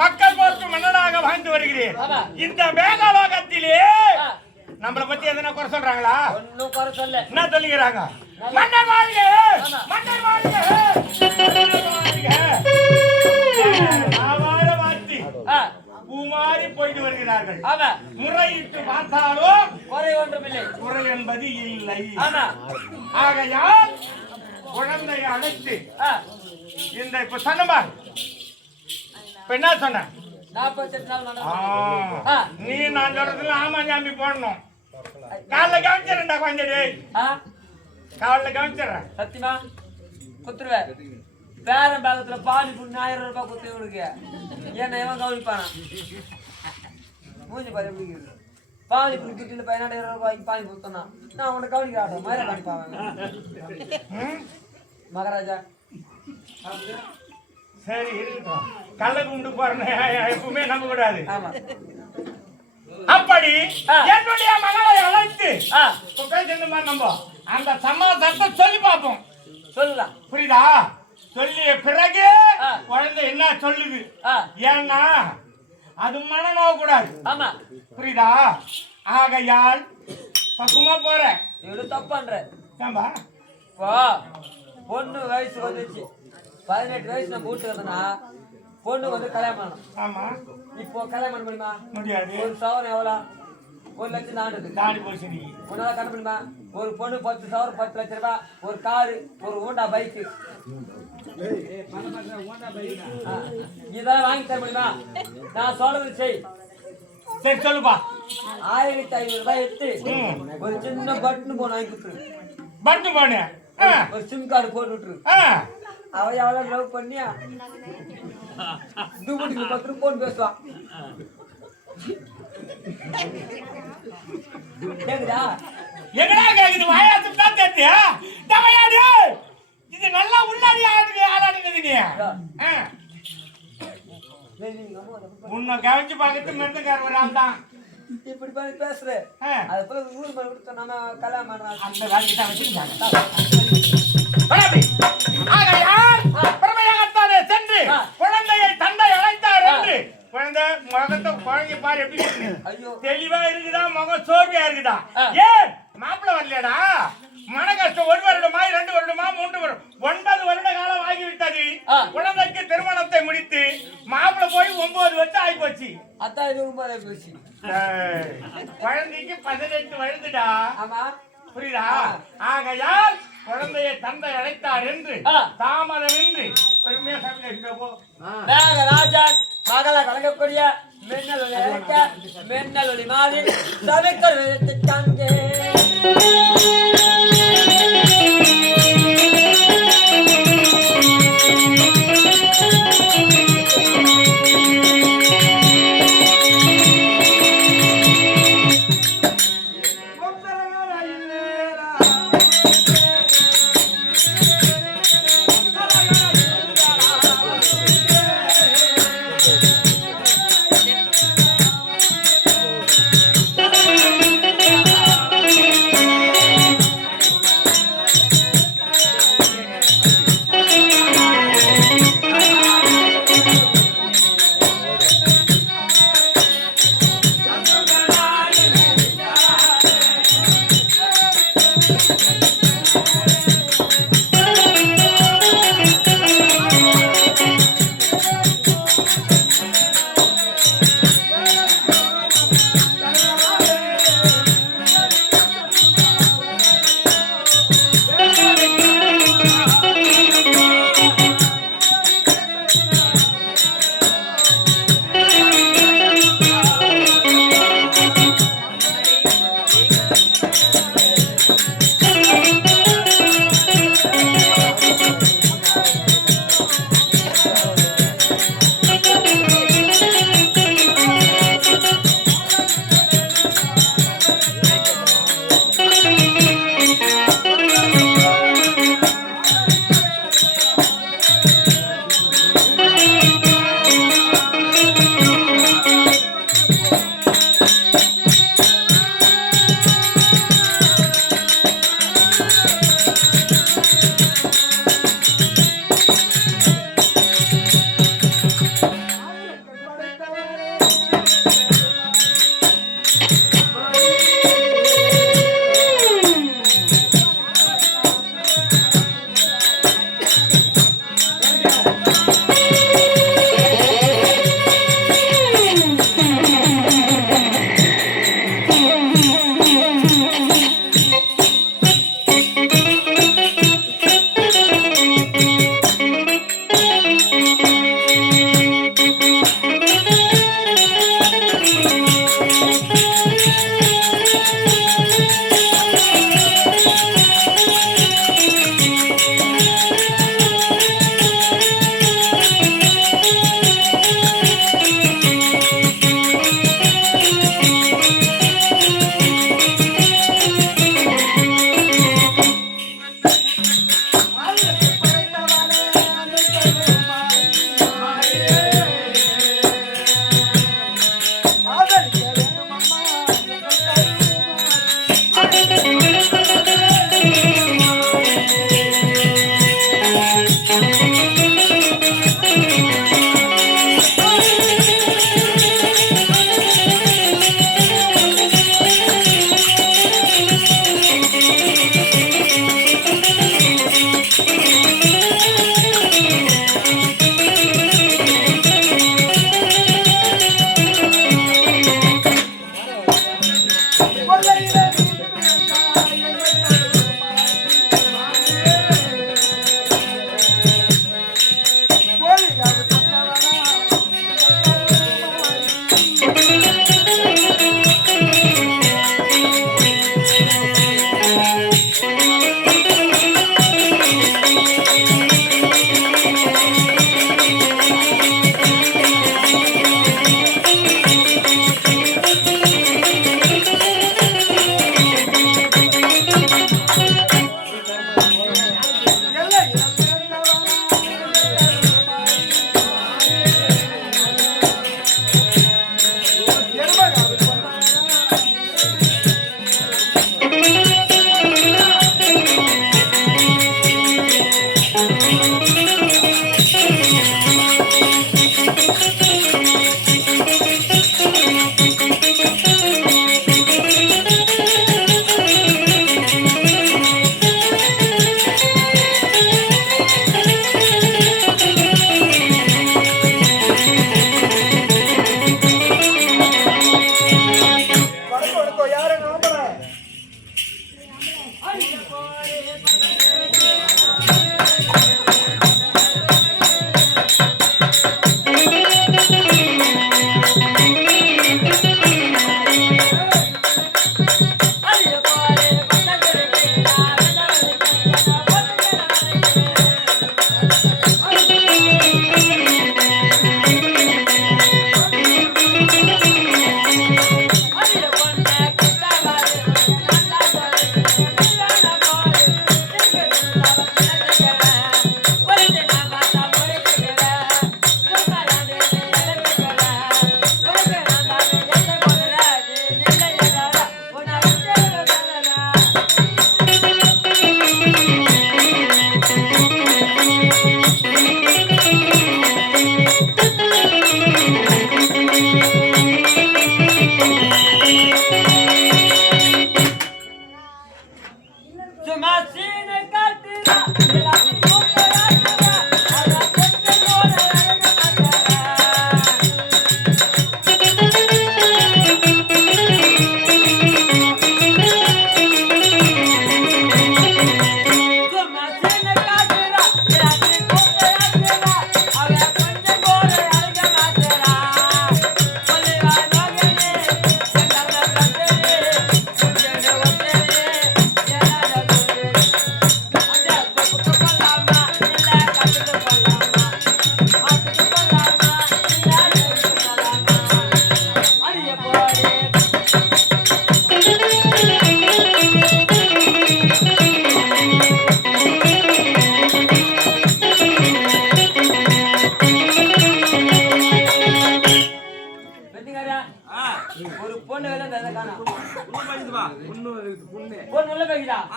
மக்கள் போற்றும் மன்னனாக வாழ்ந்து வருகிறேன். இந்த மேகலோகத்திலே நம்மளை பத்தி எதனா குறை சொல்றாங்களா? ஒன்னும் குறை சொல்ல. என்ன சொல்லுகிறாங்க? மன்னர் வாழ்க, மன்னர் வாழ்க, ஆவார வாத்தி பூமாறி போயிட்டு வருகிறார்கள். முறையிட்டு பார்த்தாலும் குறை ஒன்றுமில்லை, குறை என்பது இல்லை. ஆமா, ஆகையால் குழந்தையை அழைத்து இந்த இப்ப சொன்னமா இப்ப என்ன சொன்ன? 48 நாள் நீ நான் சொல்றதுல ஆமா ஜாமி போடணும். காலைல கவனிச்சிடா குழந்தை, காலைல கவனிச்சிடறேன். சத்தியமா குத்துருவேன். பேரம் பாகத்துல பாலி புண்ணு 1000 ரூபாய் குத்து கொடுக்க என்ன இவன் கவனிப்பானா? மூஞ்சி பாரு எப்படி பாலி புண்ணு கிட்டில 15000 ரூபாய்க்கு பாலி கொடுத்தோம்னா நான் உன்னை கவனிக்கிறான். மயிரை கவனிப்பாங்க மகாராஜா. சரி இருக்கட்டும், கள்ள கும்பிட்டு போறேன்னு எப்பவுமே நம்ப கூடாது. ஆமா, அப்படி என்னுடைய மகளை அழைத்து பேசுற மாதிரி நம்ப அந்த சமாதானத்தை சொல்லி பார்ப்போம். சொல்லலாம், புரியுதா? சொல்லிய பிறகு குழந்தை என்ன சொல்லுது, ஏன்னா அது மனநோவ கூடாது. ஆமா, புரியுதா? ஆகையால் பக்குமா போற இவ்வளவு தப்பான்ற ஏம்பா பொண்ணு வயசு வந்துச்சு 18 வயசு நம்ம வீட்டு வந்தோம்னா பொண்ணு வந்து கல்யாணம் பண்ணணும். ஆமா, இப்போ கல்யாணம் பண்ண முடியுமா? முடியாது. ஒரு சவரம் எவ்வளோ? 1 லட்சம் தாண்டுது. தாண்டி போச்சு. நீ உன்னால கட்ட முடியுமா? ஒரு பொண்ணு 10 சவரம் 10 லட்சம் ரூபாய், ஒரு காரு, ஒரு ஹோண்டா பைக்கு இதெல்லாம் வாங்கி தர முடியுமா? நான் சொல்றது செய். சரி சொல்லுப்பா. 1500 ரூபாய் எடுத்து ஒரு சின்ன பட்டன் போன் வாங்கி கொடுத்துரு. பட்டன் போனு ஒரு சிம் கார்டு போட்டு விட்டுரு. அவ எவ்வளவு லவ் பண்ணியா தூபத்துக்கு 10 ரூபாய் போன் பேசுவான். கேக்குதா? எங்கடா கேக்குது? வாயாத்து தான் தெரியா? தமையாடி இது நல்லா உள்ளாடி ஆளாடுங்க நீ. உன்னை கவனிச்சு பார்க்கறது மெருந்துக்கார ஒரு ஆள் தான். இப்படி பண்ணி பேசுற அது போல ஊர் மேல கொடுத்த நம்ம கல்யாணம் பண்றோம். அந்த வேலைக்கு தான் வச்சிருக்காங்க. பிரமையாகத்தானே சென்று குழந்தையை தந்தை அழைத்தார் என்று குழந்தை முகத்தை குழந்தை பாரு எப்படி தெளிவா இருக்குதா, முகம் சோர்வியா இருக்குதா? ஏன் மாப்பிள்ள வரலடா? மன கஷ்டம் 1 வருடமா 2 வருடமா 3 வருடம் 9 வருட காலம் ஆகிவிட்டது. குழந்தைக்கு திருமணத்தை முடித்து மாப்பிள்ள போய் 9 வருஷம் ஆகி போச்சு. அதான் இது ரொம்ப போச்சு. குழந்தைக்கு 18 வயதுடா. ஆமா, புரியுதா? ஆகையால் குழந்தையை தந்தை அழைத்தார் என்று தாமதமின்றி பெருமையா சமைக்க ராஜா மகளை வழங்கக்கூடிய மின்னல் ஒளி மாதிரி சமைக்க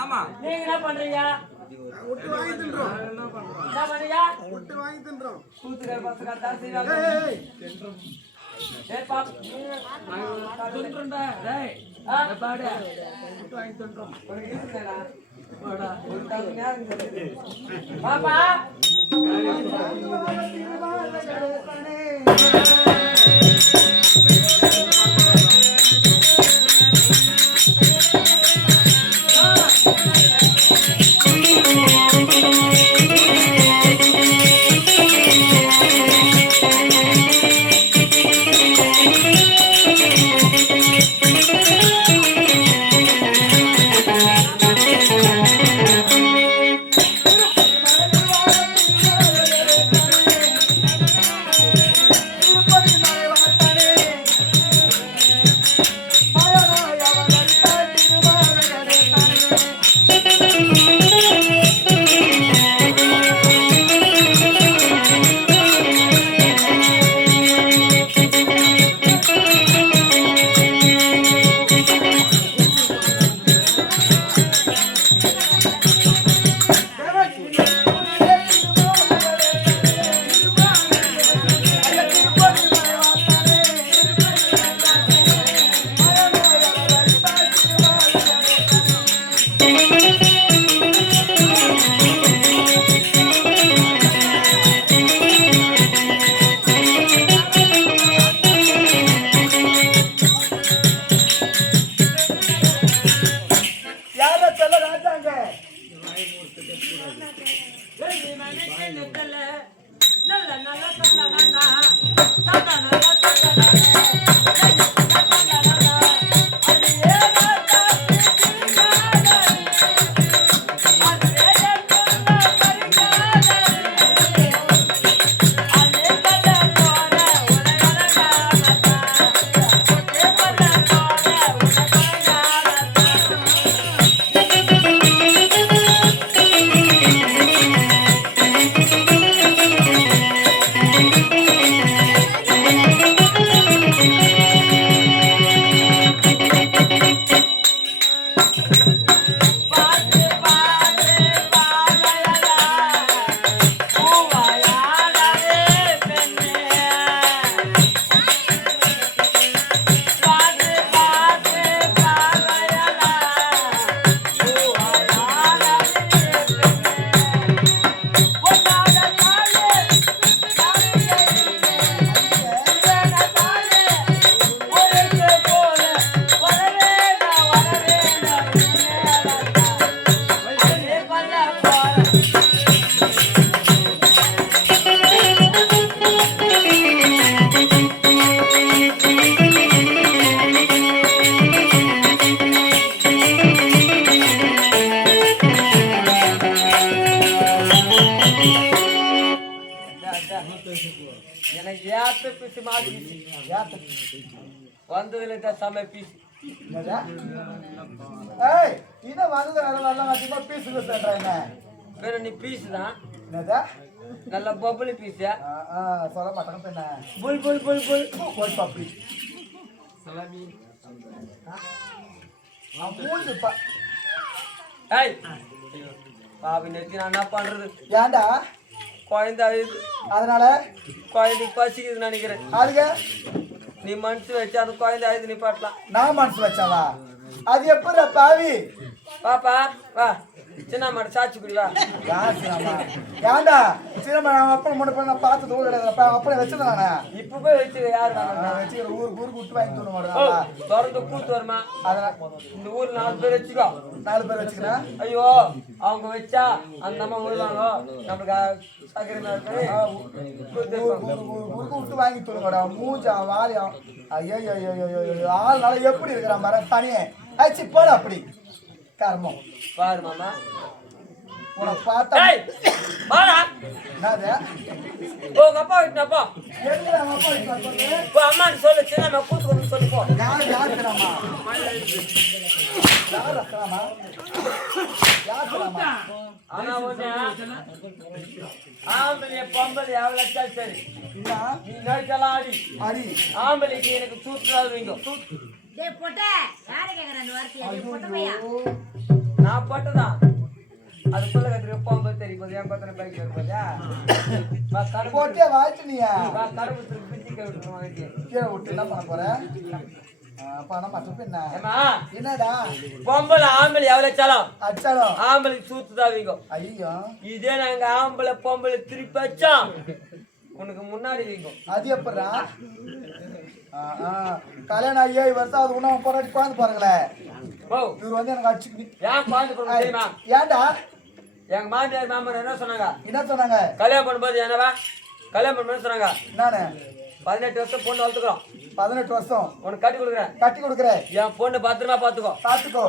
ஆமா நீங்க என்ன பண்றீங்க? ஒட்டு வாங்கி தின்றோம். என்ன பண்றீங்க? ஒட்டு வாங்கி தின்றோம். கூத்துக்கார பசங்க தான் செய்வாங்க. ஏய் பாப் துண்டுண்டா டேய் பாடு விட்டு வாங்கி துண்டுறோம் உனக்கு இருக்குடா வாடா ஒரு கால் நேரம் இருக்குது பாப்பா எனக்கு ஏத்த பீஸ் மாதிரி வந்ததுல தான் சம பீஸ் ஏய் இத வந்து நல்ல அதிகமா பீஸ்ல சொல்றேன் வேற நீ பீஸ் தான் என்னடா நல்ல பபுள் பீஸ் சொல்ல மாட்டேன் என்ன புல் புல் புல் புல் கோல் பாப்பி சலாமி மூணு ஏய் பாவி நேத்து நான் என்ன பண்றது ஏன்டா குழந்தை அழுது அதனால குழந்தைக்கு பசிக்குதுன்னு நினைக்கிறேன் அதுக்கு நீ மனசு வச்சு அந்த குழந்தை அழுது நிப்பாட்டலாம் நான் மனசு வச்சாவா அது எப்படி பாவி பாப்பா வா சின்ன மாட்ட சாட்சி குடி வா ஏன்டா சின்ன அப்பா முன்ன போய் நான் பார்த்து தூள் கிடையாது அப்படி வச்சிருந்தானே இப்ப போய் வச்சு யாரு வச்சுக்கிற ஊருக்கு விட்டு வாங்கி தூணும் திறந்து கூட்டு வருமா அதனால இந்த ஊர் 4 பேர் வச்சுக்கோ 4 பேர் வச்சுக்கிறேன் ஐயோ அவங்க வச்சா அந்த அம்மா விடுவாங்க நம்மளுக்கு சக்கரை ஊருக்கு விட்டு வாங்கி தூணுங்கடா மூஞ்சா வாலியம் ஐயோ ஆள்னால எப்படி இருக்கிறான் பாரு தனியே ஆச்சு போட அப்படி கர்மம் பாரு மாமா உனக்கு பார்த்தா வாடா என்னது உங்க அப்பா விட்டுனப்பா எங்க நம்ம அப்பா இப்ப சொல்றேன் இப்போ அம்மான்னு சொல்லு சின்ன கூத்து சொல்லு போ யார் தெரியுமா யார் ரக்கறாமா யார் தெரியுமா ஆனா ஒண்ணு ஆம்பளை பொம்பளை எவ்வளோ சரி நீ நைட்டெல்லாம் ஆடி ஆம்பளைக்கு எனக்கு சூத்துறாது வைங்க டேய் பொட்ட யாரை கேக்குற அந்த வார்த்தையை டேய் பொட்ட பையா நான் பட்டதான் அதுக்குள்ள கத்திரி போகும்போது தெரியும் போது என் பத்திரம் பைக் வரும்போதா போட்டே வாய்ச்சினியா கடவுள் பிரிச்சு கேட்டு வாங்கிட்டு கீழே விட்டு என்ன பண்ண போற பணம் மட்டும் என்ன ஏமா என்னடா பொம்பளை ஆம்பளை எவ்வளவு சலம் அச்சாலும் ஆம்பளைக்கு சூத்துதாவீங்க ஐயோ இதே நாங்க ஆம்பளை பொம்பளை திருப்பி வச்சோம் உனக்கு முன்னாடி வைக்கும் அது எப்படா கல்யாணம் ஆகி 7 வருஷம் அது உணவு போராட்டி குழந்தை பாருங்களே ஓ இவர் வந்து எனக்கு அடிச்சு ஏன் குழந்தை போடுறது தெரியுமா ஏன்டா எங்க மாமியார் மாமன் என்ன சொன்னாங்க என்ன சொன்னாங்க கல்யாணம் பண்ணும்போது என்னவா கல்யாணம் பண்ணும்போது சொன்னாங்க நானு 18 வருஷம் பொண்ணு வளர்த்துக்கிறோம் 18 வருஷம் உனக்கு கட்டி கொடுக்குறேன் கட்டி கொடுக்குறேன் என் பொண்ணு பத்திரமா பாத்துக்கோ பாத்துக்கோ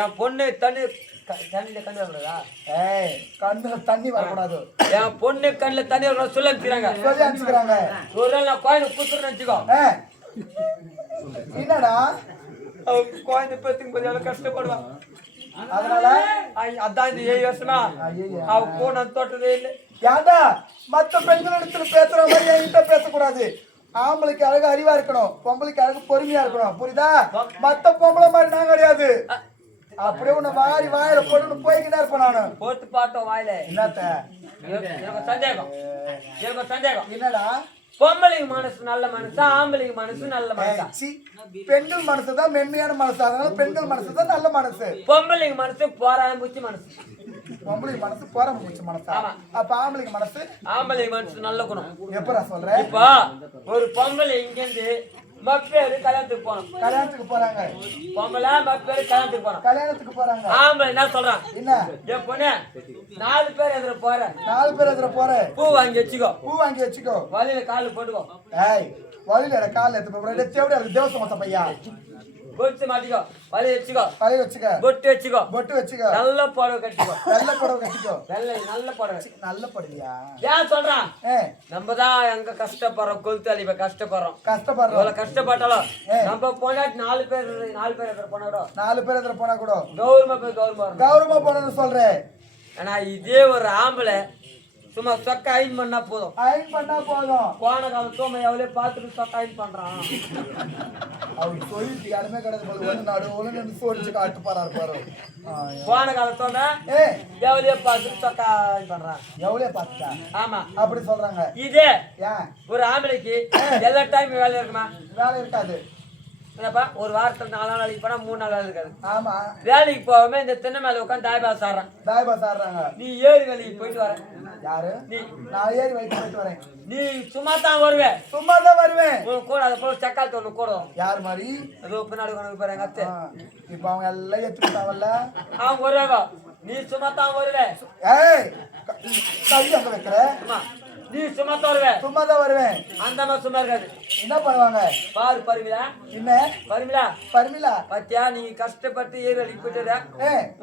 என் பொண்ணு தண்ணியில கண்ணு வரக்கூடாதா ஏய் கண்ணுல தண்ணி வரக்கூடாது என் பொண்ணு கண்ணுல தண்ணி வரக்கூடாது சொல்ல அனுப்பிக்கிறாங்க சொல்லி அனுப்பிச்சுக்கிறாங்க ஒரு நாள் நான் குழந்தை குத்துறேன்னு நினைச்சுக்கோ என்னடா அவன் குழந்தை பெத்துக்கும் போது எவ்வளவு கஷ்டப்படுவான் அதனால அதான் இந்த 7 வருஷமா அவ கூட தொட்டதே இல்லை ஏன்டா மத்த பெண்களிடத்துல பேசுற மாதிரி என்கிட்ட பேசக்கூடாது ஆம்பளைக்கு அழகு அறிவா இருக்கணும் பொம்பளைக்கு அழகு பொறுமையா இருக்கணும் புரியுதா மத்த பொம்பளை மாதிரி நான் கிடையாது அப்படியே உன்னை வாரி வாயில போட்டு போய்க்கிட்டே இருப்பேன் நானு போட்டு பாட்டோம் வாயில என்னத்த எனக்கு சந்தேகம் என்னடா பொம்பளைங்க மனசு நல்ல மனசு ஆம்பளைங்க மனசு நல்ல மனசு பெண்கள் மனசுதான் மென்மையான மனசு அதனால பெண்கள் மனசுதான் நல்ல மனசு பொம்பளைங்க மனசு போராம்பூச்சி மனசு பொம்பளைங்க மனசு போராம போச்சு மனசா அப்ப ஆம்பளைங்க மனசு ஆம்பளைங்க மனசு நல்ல குணம் எப்படா சொல்ற இப்போ ஒரு பொம்பளை இங்க இருந்து மப்பேரு கல்யாணத்துக்கு போனோம் கல்யாணத்துக்கு போறாங்க பொம்பளை மப்பேரு கல்யாணத்துக்கு போனோம் கல்யாணத்துக்கு போறாங்க ஆம்பளை என்ன சொல்றான் என்ன என் பொண்ணு 4 பேர் எதிர போற 4 பேர் எதிர போற பூ வாங்கி வச்சுக்கோ வழியில காலு போட்டுக்கோ ஏய் வழியில கால எடுத்து போற தேவடி அது தேவசம் மத்த பையா பொட்டு மாட்டிக்கோ வலி வச்சுக்கோ பொட்டு வச்சுக்கோ நல்ல புடவை கட்டிக்கோ நல்ல புடவை நல்ல புடவையா ஏன் சொல்றான் நம்ம தான் எங்க கஷ்டப்படுறோம் கொளுத்தாளி இப்ப கஷ்டப்படுறோம் இவ்வளவு கஷ்டப்பட்டாலும் நம்ம போனாட்டி 4 பேர் எதிர போனா கூட 4 பேர் எதிர போனா கூட கௌரவமா போனது சொல்றேன் ஆனா இதே ஒரு ஆம்பளை சும்மா சொக்க அயன் பண்ணா போதும் போன காலம் தோமை எவ்வளவு பார்த்துட்டு சொக்க அயன் பண்றான் அவர் சொல்லிட்டு யாருமே கிடையாது சொல்லிச்சு காட்டு பாரு போன காலத்தோட எவ்வளவு பார்த்துட்டு சொக்க அயன் பண்றான் எவ்வளவு பார்த்துட்டா ஆமா அப்படி சொல்றாங்க இதே ஒரு ஆம்பளைக்கு எல்லா டைம் வேலை இருக்குமா வேலை இருக்காது என்னப்பா ஒரு வாரத்துல 4 நாள் வேலைக்கு போனா 3 நாள் வேலை இருக்காது ஆமா வேலைக்கு போகாம இந்த தென்னை மேல உட்காந்து தாய்பாஸ் ஆடுறாங்க நீ ஏறி வேலைக்கு போயிட்டு வர யாரு நீ நான் ஏறி வேலைக்கு போயிட்டு வரேன் நீ சும்மா தான் வருவேன் உன் கூட அதை போல சக்கால் தோணு கூட யார் மாதிரி அதோ பின்னாடி கொண்டு போறேன் அத்தை இப்ப அவங்க எல்லாம் எடுத்துக்கிட்டாவல்ல அவங்க வருவாங்க நீ சும்மா தான் வருவேன் ஏய் கை அங்க வைக்கிற நீ சும்மா தான் வருவேன் அந்த மாதிரி சும்மா இருக்காது என்ன பண்ணுவாங்க பாரு பருமிலா என்ன பருமிலா பாத்தியா நீ கஷ்டப்பட்டு ஏறி வேலைக்கு போயிட்டு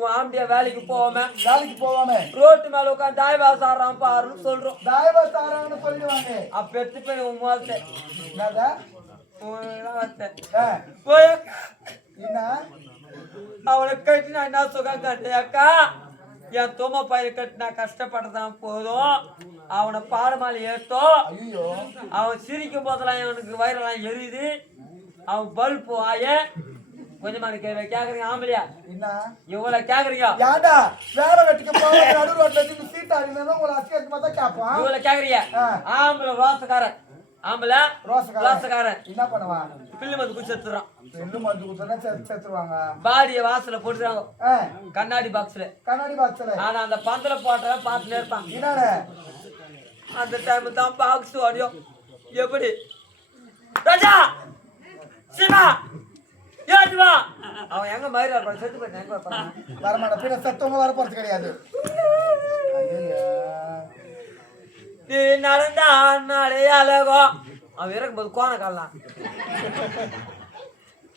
உன் ஆம்பியா வேலைக்கு போவாம ரோட்டு மேல உட்காந்து தாய்பாஸ் ஆடுறான் பாருன்னு சொல்றோம் தாய்பாஸ் ஆடுறாங்கன்னு சொல்லிடுவாங்க அப்ப எடுத்து போய் உன் வாழ்த்தை என்னதா என்ன அவனை கட்டி நான் என்ன சுகம் கட்டேன் அக்கா என் தோம பயிர் கட்டினா கஷ்டப்பட்டதான் போதும் அவனை பாடமாலி ஏத்தோம் அவன் சிரிக்கும் போதெல்லாம் அவனுக்கு வயிறெல்லாம் எரியுது அவன் பல்பு ஆய கொஞ்சமா கேக்குறீங்க ஆம்பளையா என்ன இவ்வளவு கேக்குறீங்க யாடா வேற வெட்டிக்கு போற நடு ரோட்ல இருந்து சீட் ஆடினா உங்களை அசிங்கமா தான் கேட்பான் இவ்வளவு கேக்குறீங்க ஆம்பளை ரோசக்காரன் ஆம்பளை ரோசக்காரன் என்ன பண்ணுவான் பில்லு மந்து குச்சி செத்துறான் செத்துருவாங்க பாடிய வாசல போட்டுறாங்க கண்ணாடி பாக்ஸ்ல ஆனா அந்த பந்தல போட்ட பார்த்துட்டே இருப்பான் என்னன்னு அந்த டைம் தான் பாக்ஸ் ஓடியும் எப்படி ராஜா சிவா ஏதுவா அவன் எங்க மாதிரி இருப்பான் செத்து போயிட்டான் எங்க இருப்பான் வரமாட்டா பின்ன செத்தவங்க வர போறது கிடையாது நீ நடந்தா நாளே அழகோ அவன் இறக்கும்போது கோண காலாம்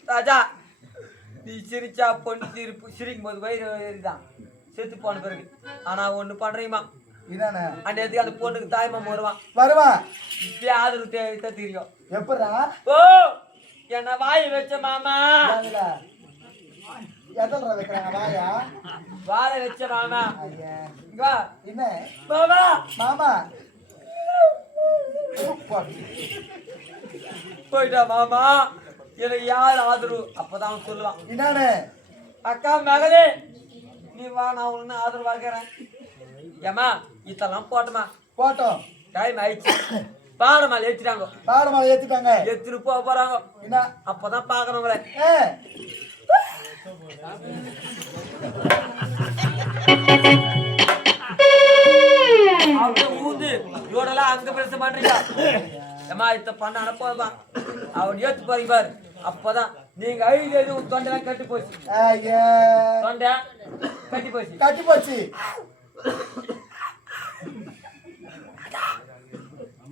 ராஜா நீ சிரிச்சா பொண்ணு சிரிக்கும் போது வயிறு ஏறிதான் செத்து போன பிறகு ஆனா ஒண்ணு பண்றீமா அன்னைக்கு அந்த பொண்ணுக்கு தாய்மாமா வருவான் இப்பயே ஆதரவு தெரியும் எப்படா ஓ என்ன வாய் வச்ச மாமா வாழ வச்ச மாமா என்ன மாமா மாமா போயிட்டா மாமா எனக்கு யார் ஆதரவு அப்பதான் சொல்லுவான் என்னன்னு அக்கா மகளே நீ வா நான் உன்ன ஆதரவு வாக்கிறேன் ஏமா இதெல்லாம் போட்டோமா போட்டோம் டைம் ஆயிடுச்சு பாடமால ஏத்திட்டாங்க பாடமால ஏத்திட்டாங்க எடுத்துட்டு போக போறாங்க என்ன அப்பதான் பாக்கணுங்களே அப்படியே ஊந்து இவடெல்லாம் அங்க பேச மாட்டீங்க ஏமா இத்த பண்ண அனுப்பா அவன் ஏத்து போறீங்க பாரு அப்பதான் நீங்க ஐடியா தொண்டைலாம் கட்டி போச்சு தொண்டை கட்டி போச்சு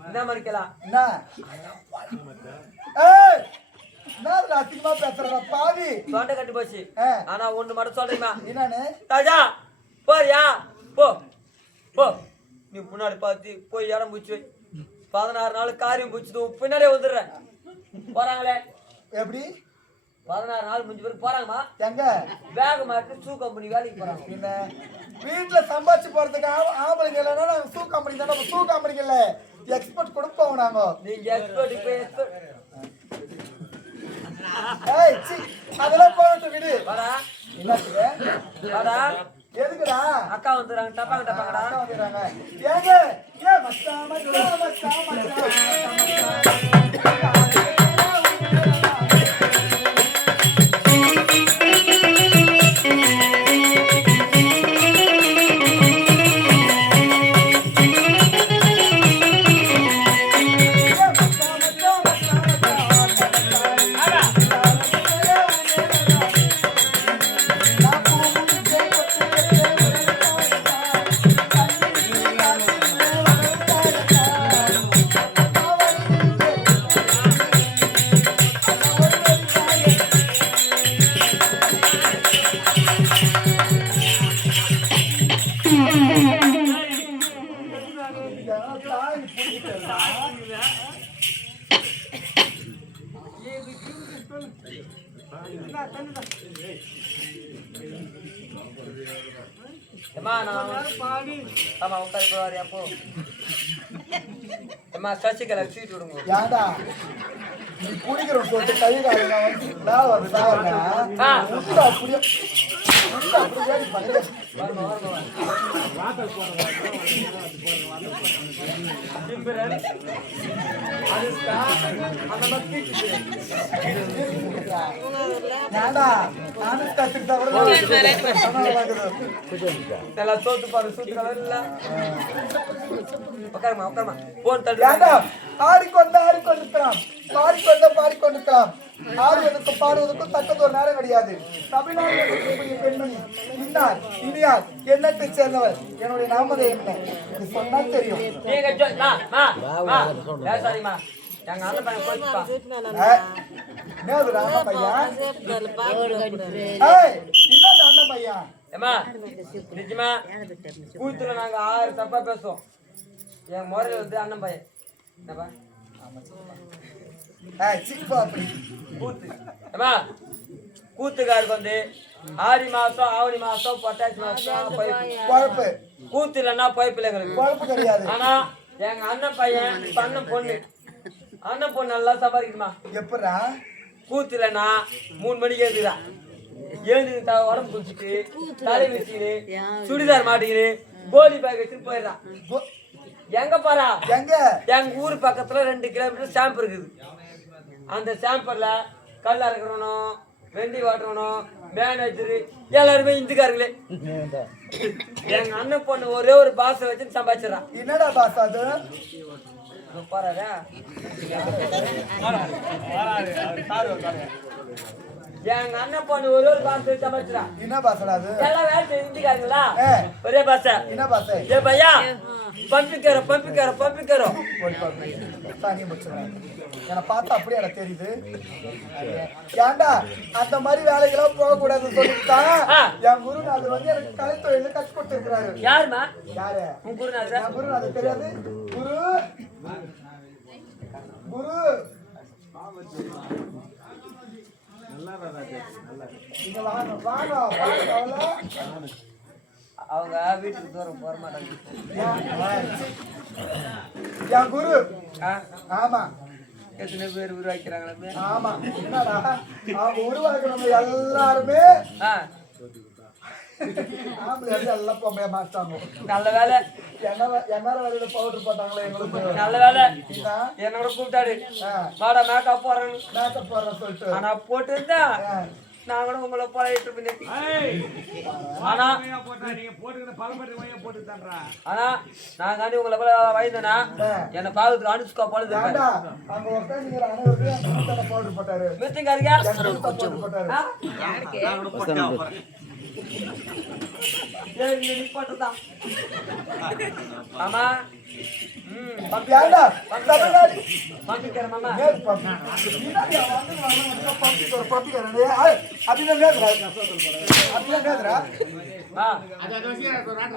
என்ன மறிக்கலாம் என்ன அதிகமா பேசுறா பாவி தொண்டை கட்டி போச்சு ஆனா ஒண்ணு மட்டும் சொல்றீங்களா என்னன்னு ராஜா போறியா போ போ நீ முன்னாடி பார்த்து போய் இடம் பூச்சி 16 நாள் காரியம் பூச்சுது பின்னாடியே வந்துடுறேன் போறாங்களே எப்படி 16 நாள் முடிஞ்ச பிறகு போறாங்கம்மா எங்க பேக் மாட்டு ஷூ கம்பெனி வேலைக்கு போறாங்க என்ன வீட்டுல சம்பாதிச்சு போறதுக்கு ஆம்பளைங்க இல்லைன்னா நாங்க ஷூ கம்பெனி தானே ஷூ கம்பெனிக்கு இல்ல எக்ஸ்போர்ட் கொடுப்போம் நாங்க நீங்க எக்ஸ்போர்ட் போய் எக்ஸ்போர்ட் ஏய் சி அதெல்லாம் போறத விடு வாடா என்னது வாடா எதுக்குடா அக்கா வந்துறாங்க டப்பாங்கடா அக்கா வந்துறாங்க ஏங்க ஏ மச்சான் மச்சான் மச்சான் மச்சான் ஆமா உட்காந்து போவாரு அப்போ அம்மா சசிகலா சீட் விடுங்க யாடா நீ குடிக்கிறோம் சொல்லிட்டு கை கால நான் வந்து நான் வந்து சாவறேன் அப்படியே ஏறி பண்ணு ஏடா நானும் கத்துக்கிட்டா நல்லா சோத்து பாரு சூத்துக்கல இல்ல உட்காருமா போன் தள்ளு ஆடிக்கொண்டிருக்கலாம் பாடிக்கொண்டிருக்கலாம் ஆடுவதற்கும் பாடுவதற்கும் தக்கது ஒரு நேரம் கிடையாது. தமிழ்நாடு பெண்மணி இன்னார் இனியார் என்னத்தை சேர்ந்தவர் என்னுடைய நாமதே என்ன இது சொன்னா தெரியும். எங்க அண்ணன் பையன் போச்சுப்பான். என்னது அண்ணன் பையன்? என்னது அண்ணன் பையன்? ஏமா நிஜமா கூத்துல நாங்க 6 தப்பா பேசுவோம். என் முறையில வந்து அண்ணன் பையன் என்னப்பா கூத்து ஏமா கூத்துக்காருக்கு வந்து ஆடி மாசம் ஆவணி மாசம் புரட்டாசி மாசம் பைப்பு கூத்து இல்லைன்னா பைப்புல எங்களுக்கு கிடையாது. ஆனா எங்க அண்ணன் பையன் அண்ணன் பொண்ணு நல்லா சம்பாதிக்கணுமா எப்படா கூத்து இல்லைன்னா 3 மணிக்கு எழுதுறான் எழுந்து உடம்பு குடிச்சிட்டு தலை வச்சுக்கிட்டு சுடிதார் மாட்டிக்கிட்டு போலி பேக் வச்சுட்டு போயிடுறான். எங்க பாரா எங்க ஊர் பக்கத்துல 2 கிலோமீட்டர் ஸ்டாம்ப் இருக்குது. அந்த ஸ்டாம்பர்ல கல் அரைக்கணும், வெண்டி வாட்டணும், மேனேஜரு எல்லாருமே இந்துக்காரங்களே. எங்க அண்ணன் பொண்ணு ஒரே ஒரு பாசை வச்சு சம்பாதிச்சிடறான். என்னடா பாசா அது? பாரு எங்க அண்ணன் பொண்ணு ஒரே ஒரு பாசை வச்சு சம்பாதிச்சிடறான். என்ன பாசடா அது? எல்லாம் வேலை செய்ய இந்துக்காரங்களா ஒரே பாசை. என்ன பாசை? ஏ பையா பம்பிக்கரோ என்ன பார்த்தா அப்படியே எனக்கு தெரியுது. ஏண்டா அந்த மாதிரி வேலைக்கெல்லாம் போக கூடாதுன்னு சொல்லிட்டான் என் குருநாதர் வந்து எனக்கு கலைத்தொழில கற்றுக் கொடுத்திருக்கிறாரு. யாருமா? யாரு? உன் குருநாதர்? என் குருநாதர் தெரியாது. குரு நீங்க வாங்க வாங்க அவங்க வீட்டுக்கு தூரம் போற மாட்டாங்க. என் குரு ஆமா எத்தனை பேர் உருவாக்கிறாங்களே. ஆமா என்னடா அவங்க உருவாக்குறவங்க எல்லாருமே ஆம்பளை வந்து எல்லாம் பொம்மையா மாட்டாங்க. நல்ல வேலை என்ன வேலையில பவுடர் போட்டாங்களே எங்களுக்கு. நல்ல வேலை என்னோட கூப்பிட்டாரு வாடா மேக்கப் போறேன்னு. மேக்கப் போடுறேன்னு சொல்லிட்டு ஆனா போட்டு இருந்தா நான் கூட உங்களை போயிட்டு இருப்பேன். ஆனா ஆனா நான் காண்டி உங்களை போல வயதுனா என்ன பாவத்துக்கு அனுஷ்கா பழுது அங்க உட்காந்து அனைவருக்கும் பவுடர் போட்டாரு. மிச்சங்காரியா பவுடர் போட்டாரு. போட்டுதான் ஆமா ஏண்டா தமிழ்நாடு பம்பிக்கிற மாமா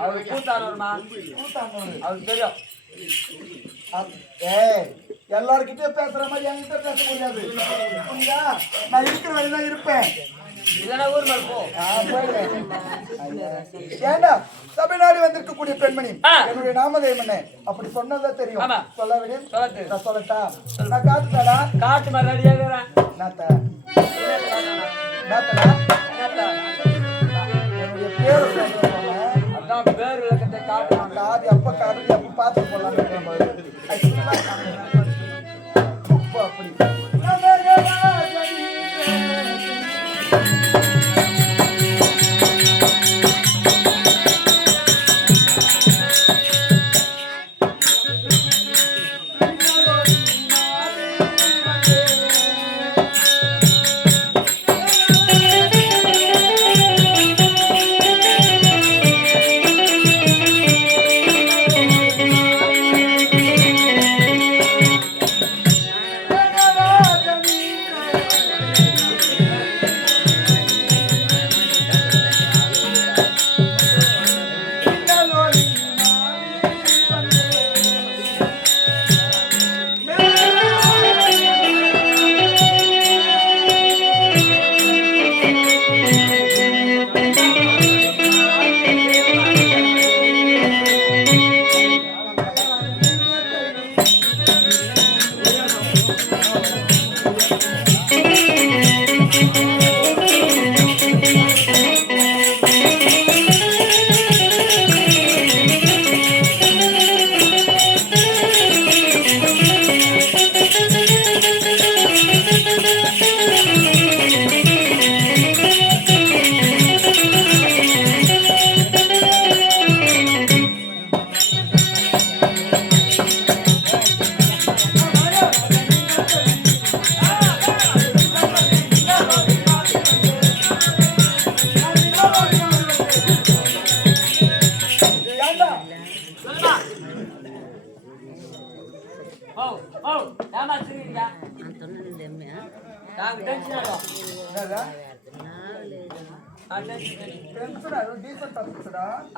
அவர் கூத்தானோருமா அவருக்கு தெரியும். எல்லாருக்கிட்டே பேசுற மாதிரி என்கிட்ட பேச முடியாது. புரியுதா? நான் இருக்கிற வரைதான் இருப்பேன். இல்லைன்னா ஊர் மேல போ. ஏண்டா தமிழ்நாடு வந்திருக்கக்கூடிய பெண்மணி என்னுடைய நாமதேயம் என்ன அப்படி சொன்னதா தெரியும். சொல்ல வேண்டிய நான் சொல்லட்டா? நான் காத்துட்டாடா காட்டு மாதிரி ரெடியா இருக்கிறேன். என்னுடைய பேரு அதான் பேர் விளக்கத்தை காட்டுவாங்க. காது எப்ப காது எப்ப பார்த்து போடலாம் அப்படி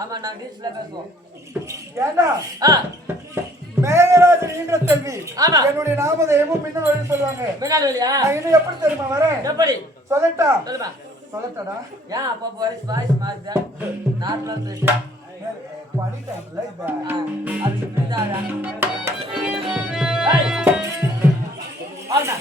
ஆமா நான் டீஸ்ல பேசுவோம். ஏண்டா மேகராஜன் ஈன்ற செல்வி என்னுடைய நாமதேயமும் மின்னல் வழி சொல்லுவாங்க. நான் இன்னும் எப்படி தெரியுமா வரேன்? எப்படி சொல்லட்டா? சொல்லுமா. சொல்லட்டாடா? ஏன் அப்பா வாய்ஸ் மாறுதா? நார்மலா பேசு. பனி டைம்ல இப்ப அது இப்படிதாடா. ஏய் ஆனா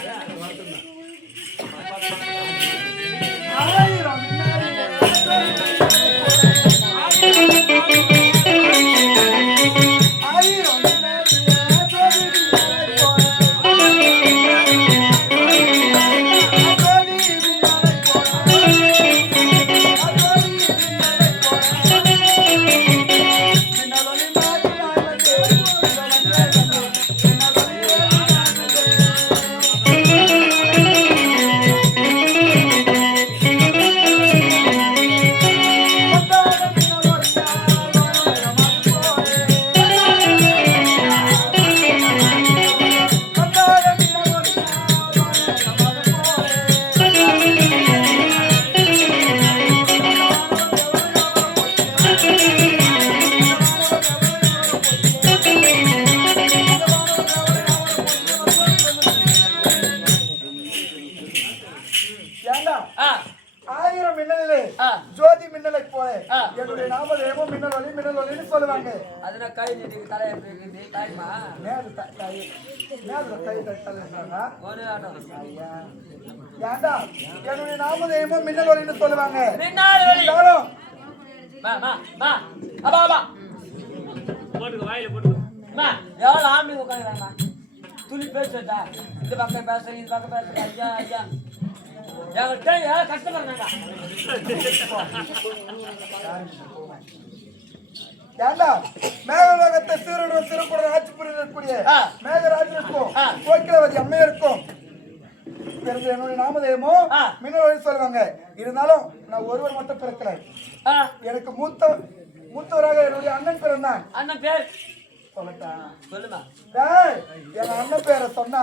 ஆயிரம் மின்னலே ஜோதி மின்னலை போல என்னுடைய நாமதேயமும் மின்னல் ஒளி சொல்லுவாங்க. அதுனா கை நீட்டி தலைய பேக்குது டைமா நேது கை தட்டலன்றாங்க. ஒரு ஆட்டம் ஏண்டா என்னுடைய நாமதேயமும் மின்னல் ஒளின்னு சொல்லுவாங்க. மின்னல் ஒளி மா மா மா அப்பா அப்பா போட்டுக்க வாயில போட்டுக்க மா எவ்வளோ ஆம்பளை உட்காந்துறாங்கம்மா துளி பேசுறதா இந்த பக்கம் பேசுறேன் இந்த பக்கம் பேசுறேன் ஐயா ஐயா என்கிட்ட யாரும் கஷ்டப்படுறாங்க ஏண்டா மேகலோகத்தை சீருடன் சிறப்புடன் ஆட்சி புரியக்கூடிய மேகராஜனுக்கும் கோக்கிலவதி அம்மையருக்கும் பிறகு என்னுடைய நாமதேயமோ மின்னல் சொல்லுவாங்க. இருந்தாலும் நான் ஒருவர் மட்டும் பிறக்கல. எனக்கு மூத்தவராக என்னுடைய அண்ணன் பிறந்தான். அண்ணன் பேர் சொல்லட்டா? சொல்லுமா. எங்க அண்ணன் பேரை சொன்னா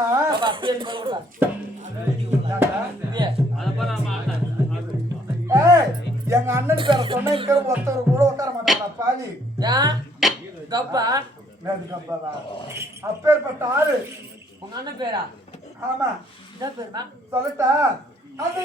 எங்க அண்ணன் பேரை சொன்ன ஒருத்தர் கூட உட்கார மாட்டாங்க பாதி. அப்பேற்பட்ட ஆளு உங்க அண்ணன் பேரா? ஆமா. என்ன பேருமா சொல்லட்டா? அது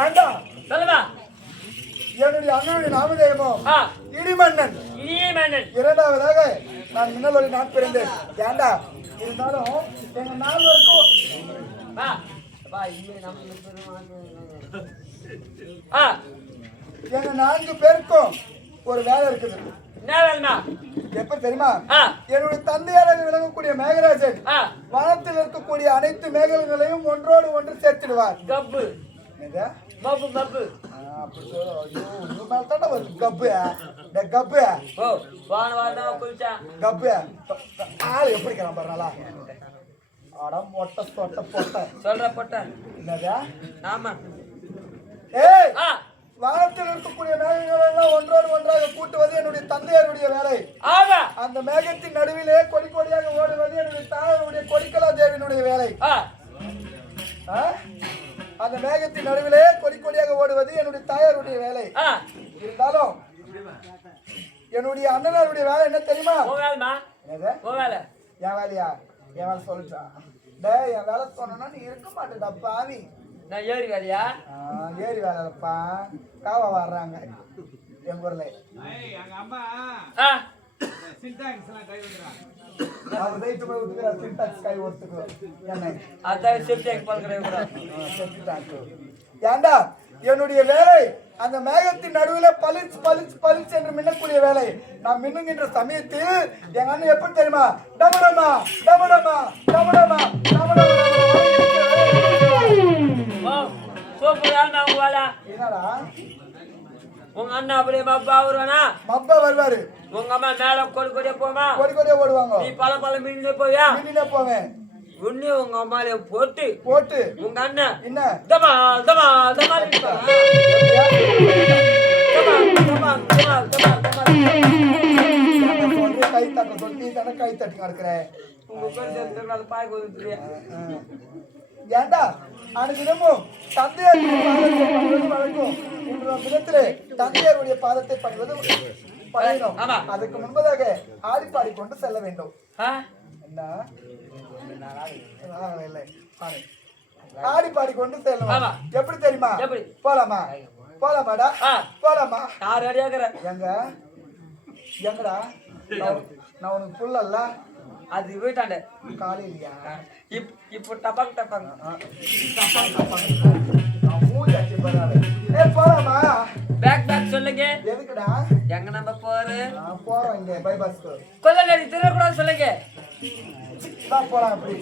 ஏண்டா சொல்லுமா. என்னுடைய அண்ணனுடைய நாமதேயமோ இடிமன்னன். இரண்டாவதாக நான் மின்னலொளி நான் பிறந்தேன். ஏண்டா இருந்தாலும் எங்க நால்வருக்கும் எங்க 4 பேருக்கும் ஒரு வேலை இருக்குது. என்ன வேலைமா? எப்ப தெரியுமா? என்னுடைய தந்தையாராக விளங்கக்கூடிய மேகராஜன் வானத்தில் இருக்கக்கூடிய அனைத்து மேகங்களையும் ஒன்றோடு ஒன்று சேர்த்திடுவார். கப்பு மப்பு மப்பு அப்படி சொல்ல. ஐயோ இந்த மேல தாண்டா வருது கப்பு. கப்பு ஓ வான வான குளிச்சா கப்பு ஆள் எப்படி கிளம்புறாளா? அடம் மொட்டை சொட்ட பொட்டை சொல்ற பொட்டை என்னதா? ஆமா. ஏய் வானத்தில் இருக்கக்கூடிய மேகங்களை எல்லாம் ஒன்றோடு ஒன்றாக கூட்டுவது என்னுடைய தந்தையாருடைய வேலை. ஆமா. அந்த மேகத்தின் நடுவிலே கொடி கொடியாக ஓடுவது என்னுடைய தாயாருடைய கொடிக்கலா தேவியினுடைய வேலை. அந்த மேகத்தின் நடுவிலே கொடி கொடியாக ஓடுவது என்னுடைய தாயாருடைய வேலை. இருந்தாலும் என்னுடைய அண்ணனாருடைய வேலை என்ன தெரியுமா? என் வேலையா? என் வேலை சொல்லிட்டா? டேய் என் வேலை சொன்னா நீ இருக்க மாட்டேடா பாவி. நான் ஏறி வேலையா? ஏறி வேலைப்பா. காவா வர்றாங்க என் ஊர்ல. எங்க அம்மா சின்டாக்ஸ் எல்லாம் கை விடுறாங்க. அது வெயிட் போய் விட்டுற சின்டாக்ஸ் கை ஓட்டுக்கு என்ன அதான் சின்டாக்ஸ் பல்கறேங்கடா. சின்டாக்ஸ் ஏண்டா என்னுடைய வேலை அந்த மேகத்தின் நடுவில் பளிச்சு பளிச்சு பளிச்சு என்று மின்னக்கூடிய வேலை. நான் மின்னுகின்ற சமயத்தில் எங்க அண்ணன் எப்படி தெரியுமா? டமடமா டமடமா டமடமா டமடமா. என்னடா உங்க அண்ணா அப்படியே மப்பா வருவானா? மப்பா வருவாரு. உங்க அம்மா மேல கொடி கொடியா போமா? கொடி கொடியா ஓடுவாங்க. நீ பல பல மின்னிலே போயா? மின்னிலே போவேன். உன்னை உங்க அம்மாலே போட்டு உங்க அண்ணன் என்ன தமா தமா தமா தமா கை தட்ட சொல்லி தானே கை தட்டி நடக்கிறேன். பாய் கொடுத்துறியா? ஏண்டா அனுதினமும் தந்தையாருடைய வழக்கம். விதத்திலே தந்தையாருடைய பாதத்தை பணிவது பணியணும். அதுக்கு முன்பதாக ஆடிப்பாடி கொண்டு செல்ல வேண்டும். என்ன ஆடி பாடி கொண்டு செல்லணும். எப்படி தெரியுமா? போலாமா? போலாமாடா? போலாமா? எங்க எங்கடா? நான் உனக்கு புல்லல்ல அது வீட்டாண்ட காலையிலயா? இப்போ டப்பாங்க டப்பாங்க போலாமா? பேக் பேக் சொல்லுங்க. எதுக்குடா? எங்க நம்ம போறோம்? போறோம் இங்க பைபாஸ் கொல்லங்கடி திருக்கூடாது சொல்லுங்க. போலாம் அப்படி.